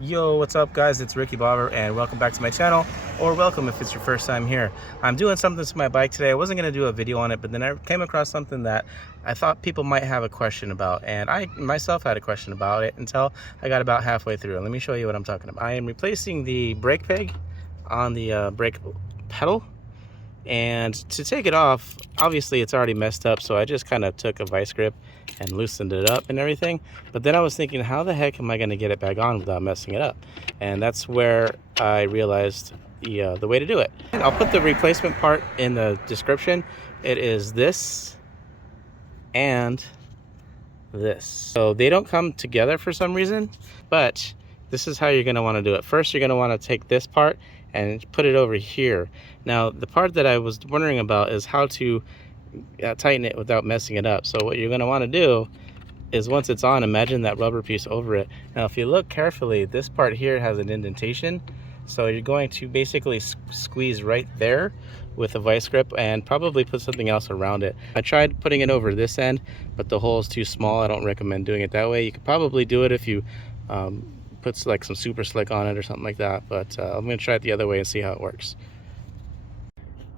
Yo, what's up guys? It's Ricky Bobber and welcome back to my channel, or welcome if it's your first time here. I'm doing something to my bike today. I wasn't going to do a video on it, but then I came across something that I thought people might have a question about, and I myself had a question about it until I got about halfway through. Let me show you what I'm talking about. I am replacing the brake peg on the brake pedal, and to take it off, obviously it's already messed up, so I just kind of took a vice grip and loosened it up and everything. But then I was thinking, how the heck am I going to get it back on without messing it up? And that's where I realized the way to do it. I'll put the replacement part in the description. It is this and this. So they don't come together for some reason, but this is how you're going to want to do it. First, you're going to want to take this part and put it over here. Now, the part that I was wondering about is how to tighten it without messing it up. So what you're going to want to do is, once it's on, imagine that rubber piece over it. Now, if you look carefully, this part here has an indentation. So you're going to basically squeeze right there with a vice grip and probably put something else around it. I tried putting it over this end, but the hole is too small. I don't recommend doing it that way. You could probably do it if you put like some super slick on it or something like that, but I'm going to try it the other way and see how it works.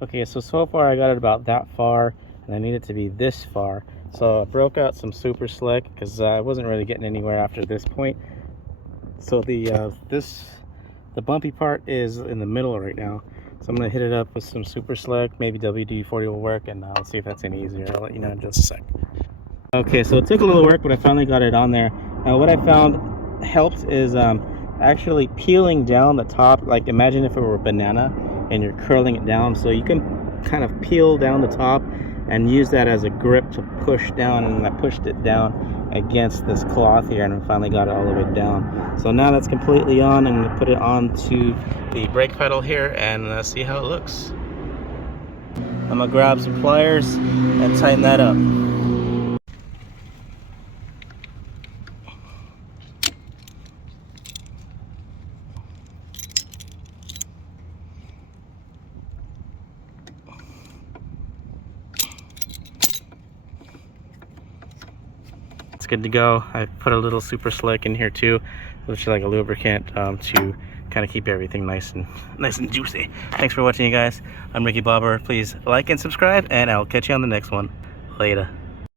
Okay, so far I got it about that far, and I need it to be this far. So I broke out some super slick because I wasn't really getting anywhere after this point. So the bumpy part is in the middle right now. So I'm gonna hit it up with some super slick. Maybe WD-40 will work, and I'll see if that's any easier. I'll let you know in just a sec. Okay, so it took a little work, but I finally got it on there. Now what I found helped is actually peeling down the top. Like, imagine if it were a banana and you're curling it down, so you can kind of peel down the top and use that as a grip to push down. And I pushed it down against this cloth here, and I finally got it all the way down. So now that's completely on. I'm going to put it onto the brake pedal here and see how it looks. I'm going to grab some pliers and tighten that up. Good to go. I put a little super slick in here too, which is like a lubricant to kind of keep everything nice and juicy. Thanks for watching, you guys. I'm Ricky Bobber. Please like and subscribe, and I'll catch you on the next one. Later.